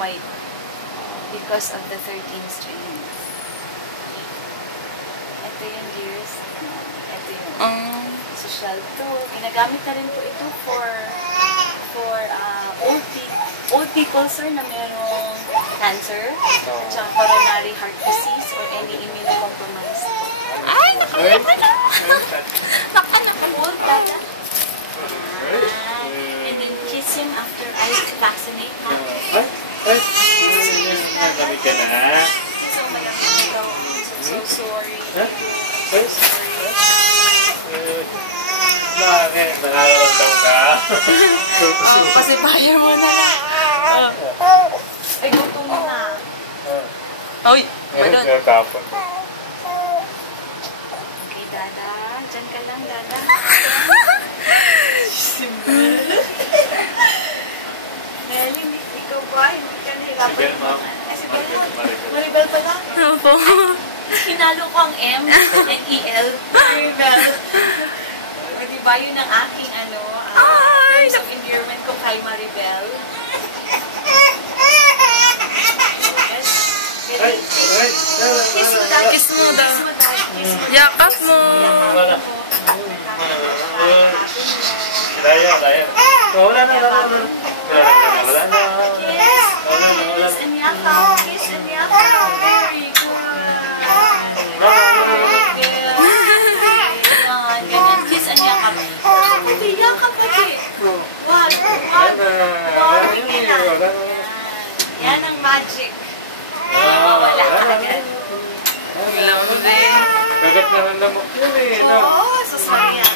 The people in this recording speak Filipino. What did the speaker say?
white because of the 13 strings. Ito yung dears. Ito yung social to. Ginagamit na rin po ito for old people, sir, na merong cancer, at saka coronary heart disease, or any immunocompromised po. Ay, nakaka na! Old dada. And then kiss him after I vaccinate, ha? Ay, dami ka na. So, mayroon so sorry. Ay, bakit? Nakakaramdam ka? Pasipayan mo na lang. Ay, gutom na. Uy, pardon. Tapon. Okay, dada. Diyan ka lang, dada. Nelly, ikaw ba? Hindi ka nahirapan. Sige, ma'am. Si Maribel pala. Opo. Hinalo ko ang M and EL. Maribel. Diba yun ang aking terms of endearment ko kay Maribel. Kiss mo daw. Kiss mo daw. Kiss mo daw. Yakap mo. Daya. Wala na. Kiss and yakap. Kiss and yakap. Very good. Ganyan. Kiss and yakap. Pati yakap lagi. Wag. Yan ang magic. Wala ka agad. Alam mo din. Kagat na ng lamok yun eh. Oo, susmaya.